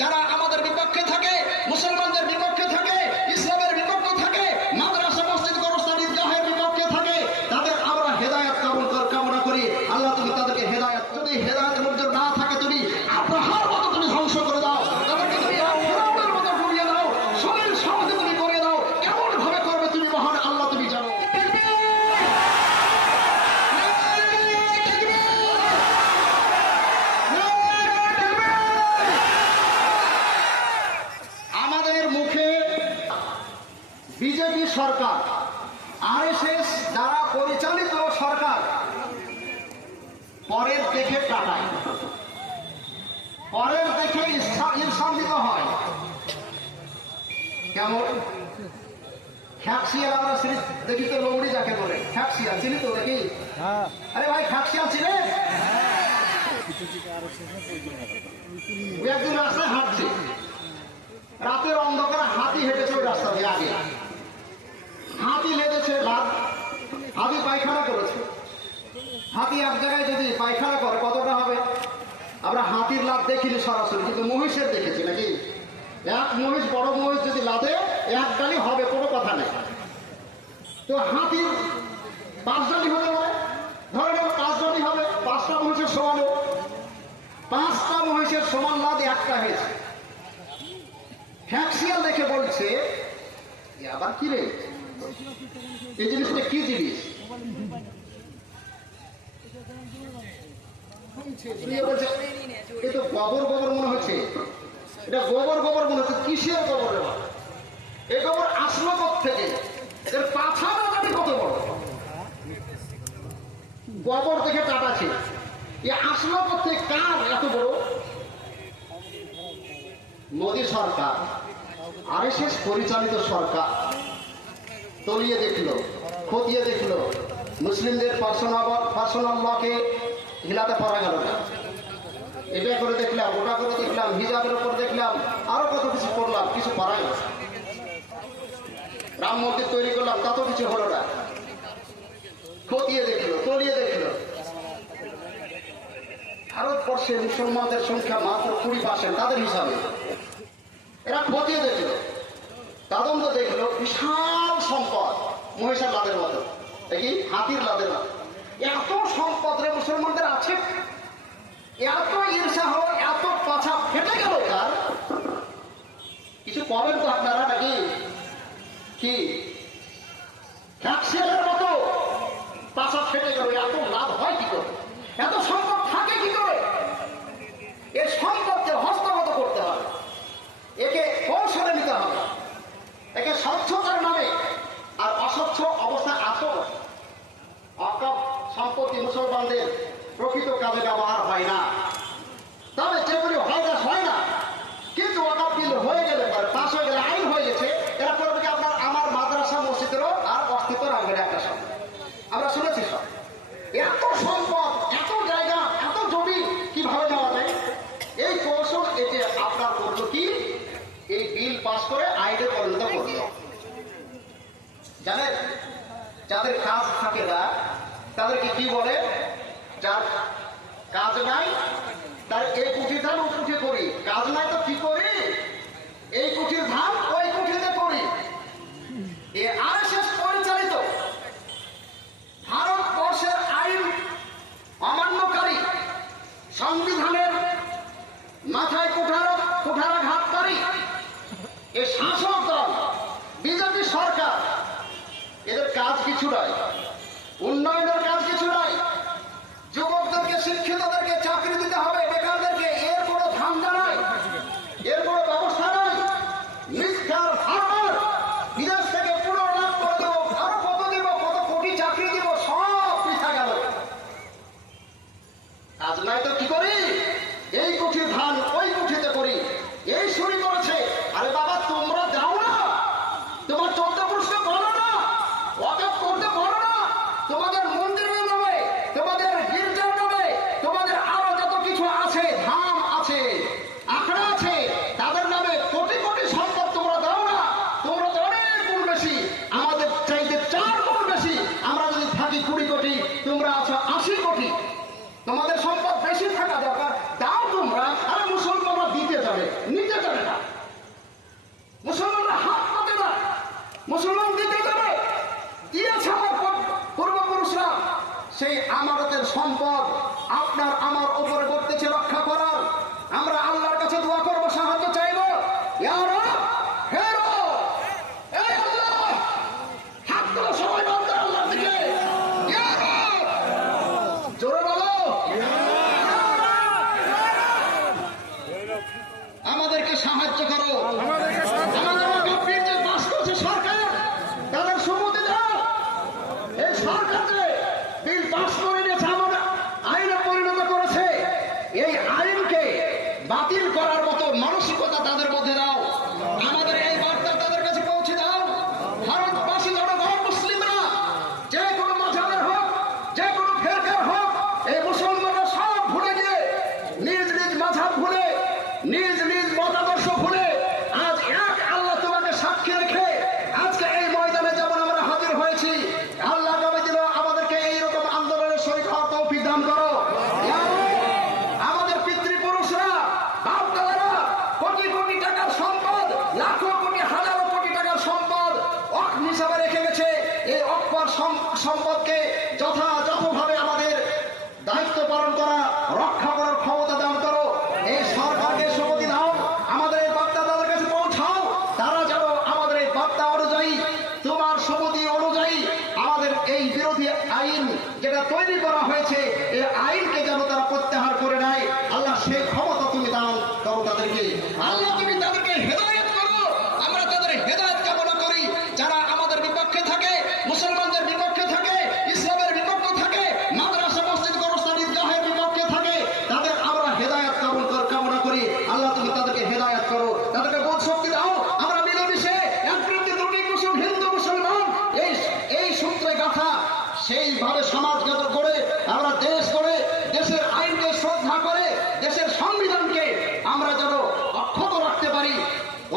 যারা আমাদের বিপক্ষে থাকে, মুসলমানদের বিপক্ষে থাকে, ইসলামের বিপক্ষে থাকে, মাদ্রাসা মসজিদ গোরস্থান ঈদগাহের বিপক্ষে থাকে, তাদের আমরা হেদায়েত কামনা করি। আল্লাহ তুমি তাদেরকে হেদায়েত, যদি হেদায়েতের মধ্যে না থাকে তুমি আব্রাহার মতো তুমি ধ্বংস করে দাও, তাদেরকে তুমি ফিরআউনের মতো ডুবিয়ে দাও, শরীর সমাজে তুমি করে দাও। কেমন ভাবে করবে তুমি মহান আল্লাহ তুমি জানো। আমাদের মুখে বিজেপি সরকার, আরএসএস দ্বারা পরিচালিত সরকার পরের দেখে কাটায়, পরের দেখে ঈর্ষান্বিত হয়। কেমন খ্যাকশিয়াল, আমরা দেখি তো লোমড়ি যাকে বলে খ্যাকশিয়াল, চিনি তো দেখি। আরে ভাই খ্যাকশিয়াল চিনেন? একদিন রাস্তায় হাঁটছে, রাতের অন্ধকারে হাতি হেঁটেছে ওই রাস্তা দিয়ে, আগে হাতি লেগেছে লাভ, হাতি পায়খানা করেছে। হাতি এক জায়গায় যদি পায়খানা করে কতটা হবে? আমরা হাতির লাভ দেখিনি সরাসরি, কিন্তু মহিষের দেখেছি নাকি। এক মহিষ, বড় মহিষ যদি লাভে এক ডালি হবে, কোনো কথা নেই। তো হাতির 5 ডালি হতে পারে, ধরে নেব 5 ডালি হবে, 5টা মহিষের সমান, 5টা মহিষের সমান লাভ একটা হয়েছে। খ্যাকশিয়াল দেখে বলছে আবার কি রে, এই জিনিসটা কি জিনিস? এ তো গোবর গোবর মনে হচ্ছে, এটা গোবর গোবর মনে হচ্ছে। কিসের গোবর? এই গোবর আসলো থেকে, এর পাছাটা জানি কত বড়। গোবর দেখে কাটাছে, এ আসলো থেকে কার এত বড়? মোদী সরকার, আরএসএস পরিচালিত সরকার তলিয়ে দেখলো, খতিয়ে দেখলো, মুসলিমদের পার্সোনাল লকে হিলাতে পারা গেল না। এটা করে দেখলাম, ওটা করে দেখলাম, হিজাবের উপর দেখলাম, আরো কত কিছু করলাম, কিছু পারাই না। রাম মন্দির তৈরি করলাম, তা তো কিছু হলো না। খতিয়ে দেখলো, তলিয়ে দেখলো, ভারতবর্ষে মুসলমানদের সংখ্যা মাত্র 20% তাদের হিসাবে। এরা খতিয়ে দেখলো, তদন্ত দেখলো, বিশাল সম্পদ মহিষার লাদের মতো, দেখি হাতির লাদের মতো এত সম্পদ রে মুসলমানদের আছে। এত ঈর্ষা হয়, এত পাছা ফেটে গেল তার। কিছু করেন তো আপনারা নাকি? কি খ্যাকশিয়ালের মতো পাছা ফেটে গেল, এত লাভ হয় কি করে? এত সম্পদ থাকে কি করে? এর সম্পদকে হস্তগত করতে হবে, একে কৌশলে নিতে হবে, একে স্বচ্ছতার নামে আর অস্বচ্ছ অবস্থায় আসো। অকাপ সম্পত্তি মুসলমানদের প্রকৃত কাজে ব্যবহার হয় না, তবে যেগুলি হয় না, কিন্তু অকাপ বিল হয়ে গেলে, পাশ হয়ে গেলে, আইন হয়ে গেছে, এরা করবে কি আপনার আমার মাদ্রাসা মসজিদেরও আর অস্তিত্ব রাখবে না। একটা সময় আমরা শুনেছি সব, এত সম্পদ, এত জায়গা, এত জমি কিভাবে নেওয়া যায়? এই কৌশল এতে আপনার করলো কি, এই বিল পাস করে আইনে পরিণত করলো। জানেন, যাদের কাজ থাকে না তাদেরকে কি বলে? যার কাজ নাই তার এই কুঠির ধান ও কুঠি করি, কাজ নাই তো কি করি, এই কুঠির ধান ওই কুঠিতে করি। এই আরএসএস পরিচালিত ভারতবর্ষের আইন অমান্যকারী, সংবিধানের মাথায় কুঠারাঘাতকারী এই শাসক দল বিজেপি সরকার, এদের কাজ কিছু নয়, উন্নয়নের কাজ কিছু নয়। যুবকদেরকে, শিক্ষিতদেরকে চাকরি দিতে হবে, বেকারদেরকে, এর কোনো ধান্দা নয়। আমাদেরকে সাহায্য করো। আমাদের গভীর যে বাস করছে সরকার, তাদের সম্মতি দাও। এই সরকার যে বিল পাস করে দিয়েছে, আমরা আইনে পরিণত করেছে, এই আইনকে বাতিল করার মতো মানসিকতা তাদের মধ্যে দাও। আমাদের এই বার্তা তাদের কাছে পৌঁছে দাও। ভারতবাসী জনগণ, মুসলিমরা, যে কোনো মাঝাবের হোক, যে কোনো ফেরকার হোক, এই মুসলমানরা সব ভুলে গিয়ে নিজ নিজ মাঝাব ভুলে, নিজ নিজ মতাদর্শ ভুলে আজ এক আল্লাহ তোমাকে সাক্ষী রেখে আজকে এই ময়দানে যেমন আমরা হাজির হয়েছি, আল্লাহ নবী দিল আমাদেরকে এইরকম আন্দোলনের শরীক হওয়ার তৌফিক দান করো। আমাদের পিতৃপুরুষরা, বাপ দাদারা কোটি কোটি টাকার সম্পদ, লাখো কোটি হাজারো কোটি টাকার সম্পদ ওয়াকফ হিসাবে রেখে গেছে। এই ওয়াকফ সম্পদকে যথাযথভাবে আমাদের দায়িত্ব পালন করা, রক্ষা করার ক্ষমতা দান করো। এই সরকারকে সম্মতি দাও, আমাদের এই বার্তা তাদের কাছে পৌঁছাও। তারা যেন আমাদের এই বার্তা অনুযায়ী, তোমার সম্মতি অনুযায়ী আমাদের এই বিরোধী আইন যেটা তৈরি করা হয়েছে, এই আইনকে যেন তারা প্রত্যাহার করে নেয়। আল্লাহ সেই ক্ষমতা তুমি দান করো তাদেরকে। আল্লাহ তুমি তাদেরকে হেদায়েত করো। আমরা তাদের হেদায়েত কামনা করি। যারা আমাদের বিপক্ষে থাকে, মুসলমানদের বিপক্ষে থাকে, ইসলামের বিপক্ষে থাকে, মাদ্রাসা মসজিদ গোরস্থান ঈদগাহের বিপক্ষে থাকে, তাদের আমরা হেদায়েত কামনা করি। আল্লাহ তুমি তাদেরকে হেদায়েত করো, তাদেরকে বোধ শক্তি দাও। আমরা মিলেমিশে এক বৃত্তি দুটি কুসুম হিন্দু মুসলমান এই সূত্রে গাথা সেইভাবে সমাজ করে আমরা দেশ করে, দেশের আইনকে শ্রদ্ধা করে, দেশের সংবিধানকে আমরা যেন অক্ষত রাখতে পারি,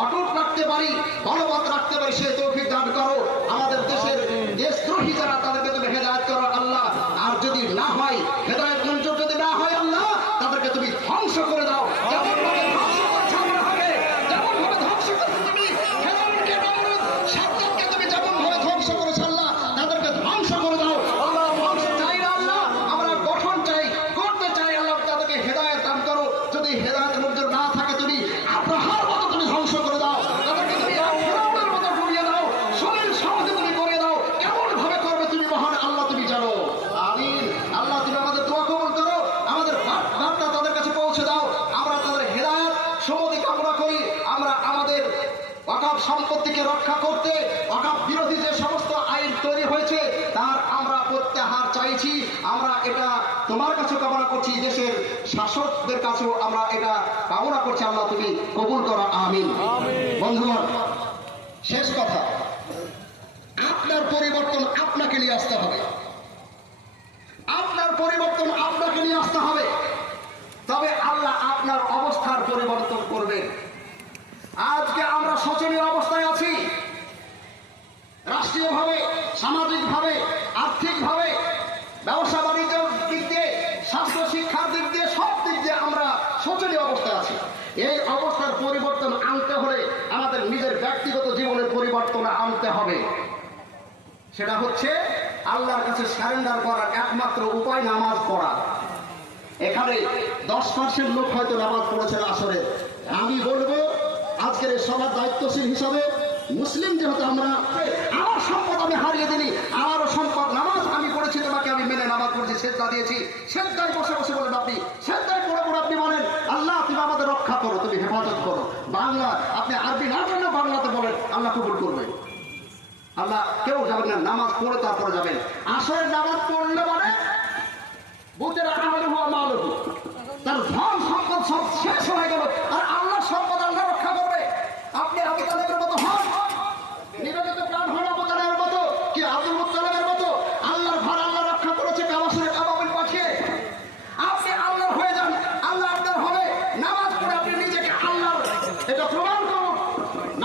অটুট রাখতে পারি, বলবৎ রাখতে পারি, সে তৌফিক দান করো। আমাদের দেশের দেশদ্রোহী যারা, তাদেরকে তুমি হেদায়েত করো আল্লাহ। আর যদি না হয়, হেদায়েত মঞ্জুর যদি না হয় আল্লাহ, তাদেরকে তুমি ধ্বংস করে দাও। যেমন ভাবে ধ্বংস করছো আল্লাহকে, যেমন ভাবে ধ্বংস করছো তুমি ফেরাউনকে, নমরুদ, সাদ্দাতকে তুমি যেমন ভাবে ধ্বংস করেছো আল্লাহ, তাদেরকে ধ্বংস করে দাও আল্লাহ। ধ্বংস চাই না আল্লাহ, আমরা গঠন চাই, করতে চাই আল্লাহ। তাদেরকে হেদায়েত দান করো। যদি হেদায়েত মঞ্জুর না থাকে, তুমি আব্রাহার মতো তুমি ধ্বংস করে দাও। তাদেরকে তুমি ফেরাউনের মতো ডুবিয়ে দাও, শরীর সমাজে তুমি করে দাও। কেমন ভাবে করবে তুমি মহান আল্লাহ, তুমি জানো। আমিন। আল্লাহ তুমি আমাদের দোয়া কবুল করো। আমাদের বার্তা তাদের কাছে পৌঁছে দাও। আমরা তাদের হেদায়েত সম্মতি কামনা করি। আমরা আমাদের ওয়াকফ সম্পত্তিকে রক্ষা করতে, ওয়াকফ বিরোধী যে সমস্ত আইন তৈরি হয়েছে, তার আমরা প্রত্যাহার চাইছি। আমরা এটা তোমার কাছে কামনা করছি, দেশের শাসকদের কাছেও আমরা এটা কামনা করছি। আল্লাহ তুমি কবুল করো। আমিন। বন্ধুগণ, শেষ কথা, আপনার পরিবর্তন আপনাকে নিয়ে আসতে হবে। আপনার পরিবর্তন আপনাকে নিয়ে আসতে হবে, তবে আল্লাহ আপনার অবস্থার পরিবর্তন করবেন। আজকে আমরা শোচনীয় অবস্থায় আছি। রাষ্ট্রীয়ভাবে, সামাজিকভাবে, আর্থিকভাবে, ব্যবসা বাণিজ্যের দিক দিয়ে, স্বাস্থ্য শিক্ষার দিক দিয়ে, সব দিক দিয়ে আমরা শোচনীয় অবস্থায় আছি। এই অবস্থার পরিবর্তন আনতে হলে আমাদের নিজের ব্যক্তিগত জীবনের পরিবর্তন আনতে হবে। সেটা হচ্ছে আল্লাহর কাছে সারেন্ডার করার একমাত্র উপায় নামাজ পড়া। এখানে 10% লোক হয়তো নামাজ পড়েছেন আসরে। আমি বলবো আজকের এই সবার দায়িত্বশীল হিসাবে, মুসলিম যেহেতু আমরা, আমার সম্পদ আমি হারিয়ে দিই, আমারও সম্পদ, নামাজ আমি পড়েছি, তোমাকে আমি মেনে নামাজ পড়েছি, সেজদা দিয়েছি। সেজদায় বসে বসে বলেন আপনি, সেজদায় পড়ে পড়ে আপনি বলেন আল্লাহ তুমি আমাদের রক্ষা করো, তুমি হেফাজত করো। বাংলা আপনি আরবি না জানলে বাংলাতে বলেন, আল্লাহ কবুল করবে। আল্লাহ কেউ যাবেন না, নামাজ পড়ে তারপরে যাবেন। আসলে নামাজ পড়লে মানে বুঝে আমাদের হওয়া মালুম, তার ধন সম্পদ সব শেষ হয়ে গেল, আর আল্লাহ সম্পদ আল্লাহ রক্ষা করবে। আপনি আবু তালেবের মতো হন, নিবেদিত প্রাণ হন আবু তালেবের মতো, কি আব্দুল মুত্তালিবের মতো। আল্লাহর ঘর আল্লাহ রক্ষা করেছে কাবাসের আবাবিল পাঠিয়ে। আপনি আল্লাহর হয়ে যান, আল্লাহ আপনার হবে। নামাজ পড়ে আপনি নিজেকে আল্লাহর এটা প্রমাণ করুন।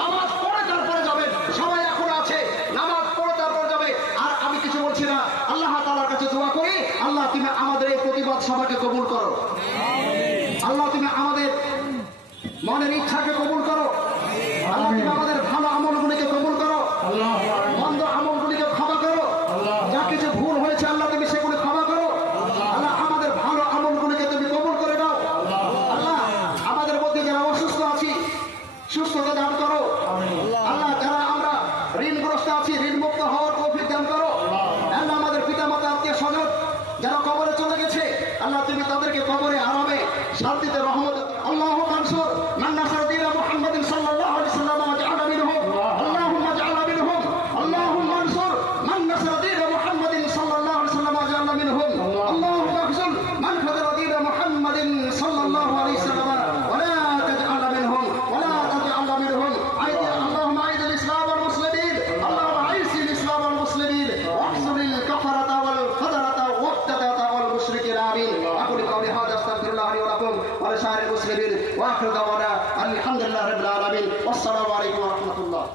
নামাজ পড়ে তারপরে যাবেন, সবাই এখন আছে, নামাজ পড়ে তারপরে যাবে। আর আমি কিছু বলছি না, আল্লাহ তাআলার কাছে দোয়া করি, আল্লাহ তুমি আমাদের এই প্রতিবাদ সভাকে কবুল করো। আল্লাহ তুমি আমাদের মনের ইচ্ছাকে কবুল করো। আল্লাহ তুমি আমাদের ভালো আমলগুলিকে কবুল করো, মন্দ আমলগুলিকে ক্ষমা করো। যা কিছু ভুল হয়েছে আল্লাহ তুমি সেগুলি ক্ষমা করো। আল্লাহ আমাদের ভালো আমলগুলিকে তুমি কবুল করে দাও। আল্লাহ আমাদের মধ্যে যারা অসুস্থ আছি, সুস্থতা দান করো। আল্লাহ যারা আমরা ঋণগ্রস্ত আছি, ঋণ মুক্ত হওয়ার তৌফিক দান করো। আল্লাহ আমাদের পিতামাতা, আত্মীয় স্বজন যারা কবরে চলে গেছে, আল্লাহ তুমি তাদেরকে কবরে আরামে শান্তিতে রহমত। আল্লাহু আকবার। আলহামদুলিল্লাহ রাব্বিল আলামিন। আসসালামু আলাইকুম ওয়া রাহমাতুল্লাহ।